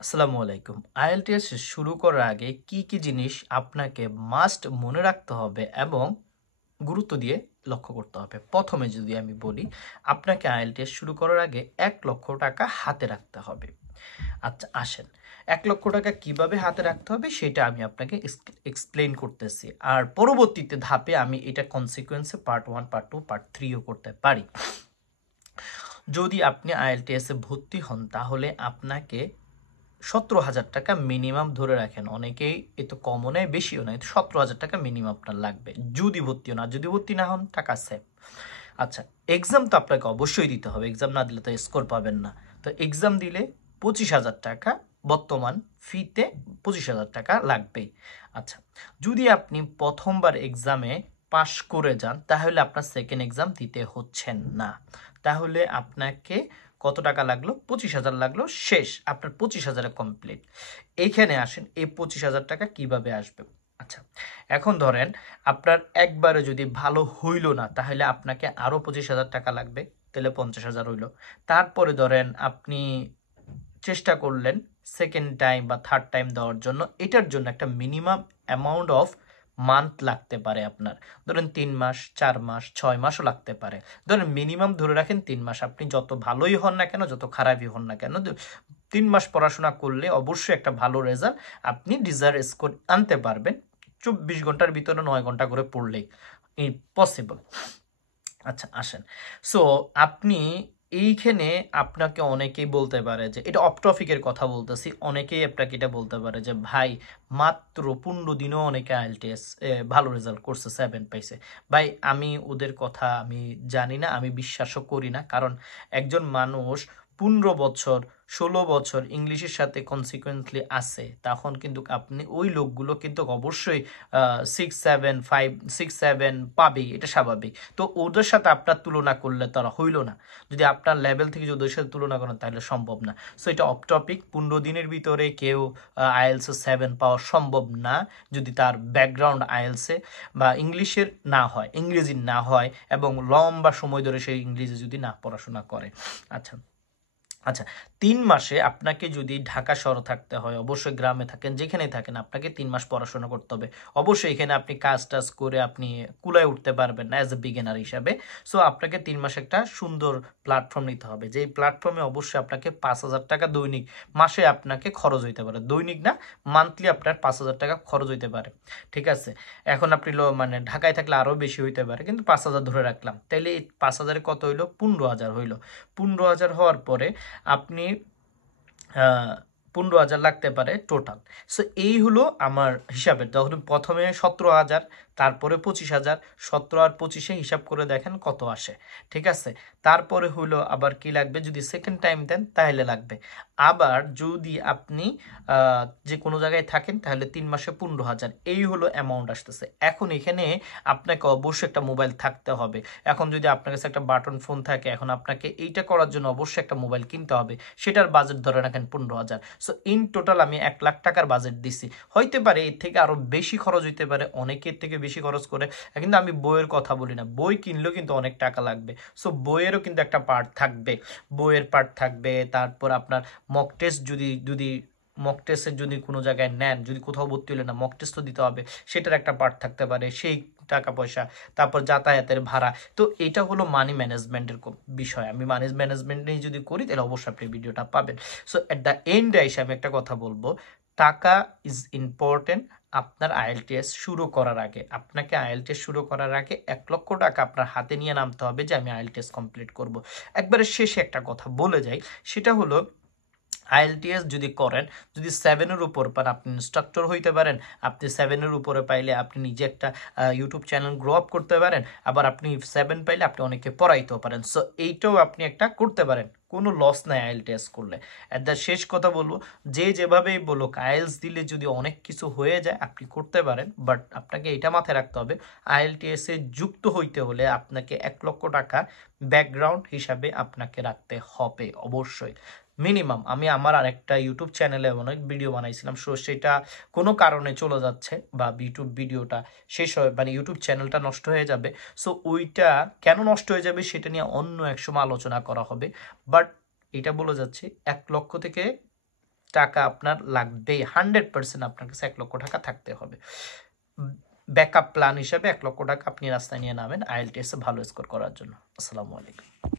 আসসালামু আলাইকুম। আইএলটিএস শুরু করার আগে কি কি জিনিস আপনাকে মাস্ট মনে রাখতে হবে এবং গুরুত্ব দিয়ে লক্ষ্য করতে হবে? প্রথমে যদি আমি বলি, আপনাকে আইএলটিএস শুরু করার আগে ১,০০,০০০ টাকা হাতে রাখতে হবে। আচ্ছা আসেন, ১,০০,০০০ টাকা কিভাবে হাতে রাখতে হবে সেটা আমি আপনাকে এক্সপ্লেইন করতেছি। আর পরবর্তীতে ধাপে আমি এটা কনসিকুয়েন্সে পার্ট 1, পার্ট 2, পার্ট 3 ও করতে পারি। যদি আপনি আইএলটিএস এ ভর্তি হন তাহলে আপনাকে ১৭,০০০ টাকা মিনিমাম ধরে রাখেন। অনেকেই এ তো কমও নেয় বেশিও নেয়, ১৭,০০০ টাকা মিনিমাম আপনার লাগবে যদি ভর্তি হন। আর যদি ভর্তি না হন টাকা সেভ। আচ্ছা, এক্সাম তো আপনাকে অবশ্যই দিতে হবে, এক্সাম না দিলে তো স্কোর পাবেন না। তো এক্সাম দিলে ২৫,০০০ টাকা বর্তমান ফিতে ২৫,০০০ টাকা লাগবেই। আচ্ছা, যদি আপনি প্রথমবার এক্সামে পাশ করে যান তাহলে আপনার সেকেন্ড এক্সাম দিতে হচ্ছেন না। তাহলে আপনাকে কত টাকা লাগলো? ২৫,০০০ লাগলো, শেষ, আপনার ২৫,০০০ কমপ্লিট। এইখানে আসেন, এই ২৫,০০০ টাকা কিভাবে আসবে? আচ্ছা, এখন ধরেন আপনার একবারে যদি ভালো হইল না তাহলে আপনাকে আরও ২৫,০০০ টাকা লাগবে, তাহলে ৫০,০০০ হইল। তারপরে ধরেন আপনি চেষ্টা করলেন সেকেন্ড টাইম বা থার্ড টাইম দেওয়ার জন্য, এটার জন্য একটা মিনিমাম অ্যামাউন্ট অফ মান্থ লাগতে পারে আপনার। ধরেন ৩ মাস, ৪ মাস, ৬ মাসও লাগতে পারে। ধরেন মিনিমাম ধরে রাখেন ৩ মাস। আপনি যত ভালোই হন না কেন, যত খারাপই হন না কেন, ৩ মাস পড়াশোনা করলে অবশ্যই একটা ভালো রেজাল্ট আপনি ডিজায়ার স্কোর আনতে পারবেন। ২৪ ঘন্টার ভিতরে ৯ ঘন্টা করে পড়লেই পসিবল। আচ্ছা আসেন, সো আপনি এইখানে আপনাকে অনেকেই বলতে পারে যে, এটা অফ টপিকের কথা বলতেছি, অনেকেই আপনাকে এটা বলতে পারে যে ভাই মাত্র ১৫ দিনও অনেকে আইএলটিএস ভালো রেজাল্ট করছে, 7 পাইছে। ভাই আমি ওদের কথা আমি জানি না, আমি বিশ্বাসও করি না। কারণ একজন মানুষ ১৫ বছর ১৬ বছর ইংলিশের সাথে কনসিকুয়েন্টলি আছে, তখন কিন্তু আপনি ওই লোকগুলো কিন্তু অবশ্যই 6, 7 পাবেই, এটা স্বাভাবিক। তো ওদের সাথে আপনার তুলনা করলে তারা হইল না। যদি আপনার লেভেল থেকে যদি ওদের সাথে তুলনা করেন তাহলে সম্ভব না। সো এটা অফ টপিক। ১৫ দিনের ভিতরে কেউ আইএলসে 7 পাওয়া সম্ভব না যদি তার ব্যাকগ্রাউন্ড আইএলসে বা ইংলিশের না হয়, ইংরেজির না হয়, এবং লম্বা সময় ধরে সেই ইংরেজি যদি না পড়াশোনা করে। আচ্ছা আচ্ছা, ৩ মাসে আপনাকে যদি ঢাকা শহরে থাকতে হয়, অবশ্যই গ্রামে থাকেন, যেখানেই থাকেন, আপনাকে ৩ মাস পড়াশোনা করতে হবে। অবশ্যই এখানে আপনি কাজ টাজ করে আপনি কুলায় উঠতে পারবেন না অ্যাজ এ বিগিনার হিসাবে। সো আপনাকে ৩ মাসে একটা সুন্দর প্ল্যাটফর্ম নিতে হবে, যেই প্ল্যাটফর্মে অবশ্যই আপনাকে ৫,০০০ টাকা দৈনিক, মাসে আপনাকে খরচ হইতে পারে, দৈনিক না মান্থলি আপনার ৫,০০০ টাকা খরচ হইতে পারে। ঠিক আছে, এখন আপনি মানে ঢাকায় থাকলে আরও বেশি হইতে পারে, কিন্তু ৫,০০০ ধরে রাখলাম, তাইলে এই ৫,০০০ কত হইলো? ১৫,০০০ হইলো। ১৫,০০০ হওয়ার পরে আপনি ১৫,০০০ লাগতে পারে টোটাল। সো এই হলো আমার হিসাবের। তখন প্রথমে ১৭,০০০, তারপরে ২৫,০০০, ১৭ আর ২৫-এ হিসাব করে দেখেন কত আসে। ঠিক আছে, তারপরে হলো আবার কি লাগবে, যদি সেকেন্ড টাইম দেন তাহলে লাগবে। আবার যদি আপনি যে কোনো জায়গায় থাকেন তাহলে ৩ মাসে ১৫,০০০, এই হলো অ্যামাউন্ট আসতেছে। এখন এখানে আপনাকে অবশ্যই একটা মোবাইল থাকতে হবে। এখন যদি আপনার কাছে একটা বাটন ফোন থাকে, এখন আপনাকে এইটা করার জন্য অবশ্যই একটা মোবাইল কিনতে হবে, সেটার বাজেট ধরে রাখেন ১৫,০০০। সো ইন টোটাল আমি ১,০০,০০০ টাকার বাজেট দিছি। হইতে পারে এর থেকে আরও বেশি খরচ হইতে পারে, অনেকের থেকে বেশি খরচ করে। কিন্তু আমি বইয়ের কথা বলি না, বই কিনলেও কিন্তু অনেক টাকা লাগবে। সো বইয়েরও কিন্তু একটা পার্ট থাকবে, বইয়ের পার্ট থাকবে। তারপর আপনার মক টেস্ট, যদি যদি মক টেস্টের যদি কোনো জায়গায় নেন, যদি কোথাও ভর্তি হলে না, মক টেস্ট তো দিতে হবে, সেটার একটা পার্ট থাকতে পারে, সেই টাকা পয়সা, তারপর যাতায়াতের ভাড়া। তো এটা হলো মানি ম্যানেজমেন্টের বিষয়। আমি মানি ম্যানেজমেন্ট নিয়ে যদি করি তাহলে অবশ্যই আপনি ভিডিওটা পাবেন। সো এট দ্য এন্ড এসে আমি একটা কথা বলবো, টাকা ইজ ইম্পর্টেন্ট। আপনার আইএলটিএস শুরু করার আগে, আপনাকে আইএলটিএস শুরু করার আগে ১,০০,০০০ টাকা আপনার হাতে নিয়ে নামতে হবে যে আমি আইএলটিএস কমপ্লিট করব। একবারে শেষে একটা কথা বলে যাই, সেটা হলো আইএলটিএস যদি করেন, যদি 7-এর উপর পান, আপনি ইনস্ট্রাক্টর হইতে পারেন। আপনি 7-এর উপরে পাইলে আপনি নিজে একটা ইউটিউব চ্যানেল গ্রো আপ করতে পারেন। আবার আপনি 7 পাইলে আপনি অনেককে পড়াইতেও পারেন। সো এইটাও আপনি একটা করতে পারেন, কোনো লস নাই আইএলটিএস করলে। অ্যাট দ্য শেষ কথা বলবো, যে যেভাবেই বলুক আইএলস দিলে যদি অনেক কিছু হয়ে যায় আপনি করতে পারেন, বাট আপনাকে এটা মাথায় রাখতে হবে, আইএলটিএস এ যুক্ত হইতে হলে আপনাকে ১,০০,০০০ টাকা ব্যাকগ্রাউন্ড হিসাবে আপনাকে রাখতে হবে অবশ্যই, মিনিমাম। আমি আমার আরেকটা ইউটিউব চ্যানেলে অনেক ভিডিও বানাইছিলাম, সো সেটা কোনো কারণে চলে যাচ্ছে, বা ইউটিউব ভিডিওটা শেষ হয়ে মানে ইউটিউব চ্যানেলটা নষ্ট হয়ে যাবে। সো ওইটা কেন নষ্ট হয়ে যাবে সেটা নিয়ে অন্য এক সময় আলোচনা করা হবে। বাট এটা বলে যাচ্ছে ১,০০,০০০ থেকে টাকা আপনার লাগবেই, 100% আপনার কাছে 1 লক্ষ টাকা থাকতে হবে। ব্যাকআপ প্ল্যান হিসেবে 1 লক্ষ টাকা আপনি রাস্তায় নিয়ে নামেন IELTS ভালো স্কোর করার জন্য। আসসালামু আলাইকুম।